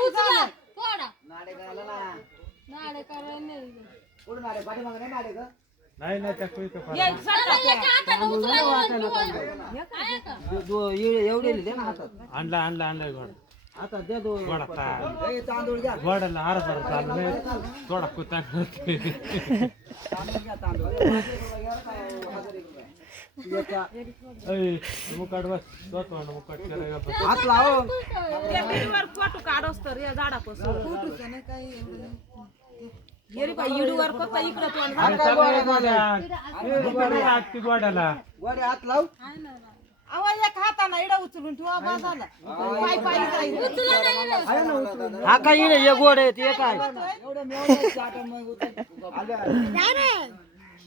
उचला थोडा नाडे करायला ना नाडे करायला नाही कुठं नाडे पाठीमाग नाही नाडे का नाही नाही त्या कुठे एवढे दे ना हातात आणला आणला आणलाय गोड आता दे दो गोडा तांदूळ घ्या गोडाला अर्धा चालू नाही थोडा कुत्ता तांदूळ घ्या तांदूळ मुकाट बस स्वतः मुकाट करायला बस हात लाव फोटो काढोस तर या झाडापासून गेली बाई इडूवर कोणता इकडं तोंड अरे चालू गोड्याला गोडे हात लाव अहो एक हाताना इडा उचलून ठेवा बाजाला पाय पाय जाईल हा काय हे गोड आहे ते काय एवढं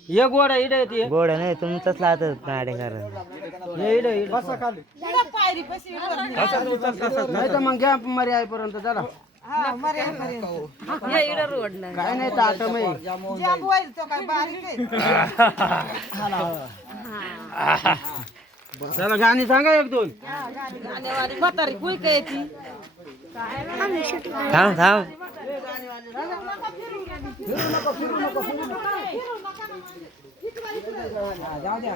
हे गोड आहे इडे ते गोड नाही तुमचंच लावतात नाडे करा हे इडे इडे बसा खाली इडा पायरी पशी नाही तर मग घ्या मरी आईपर्यंत चला हा मरे हे इडा रोडला काय नाही ताट मी जाम होईल तो काय बारीक आहे चला गाणी सांगा एक दोन गाण्यावाली म्हातारी कुई काय ती थांब थांब जाऊ द्या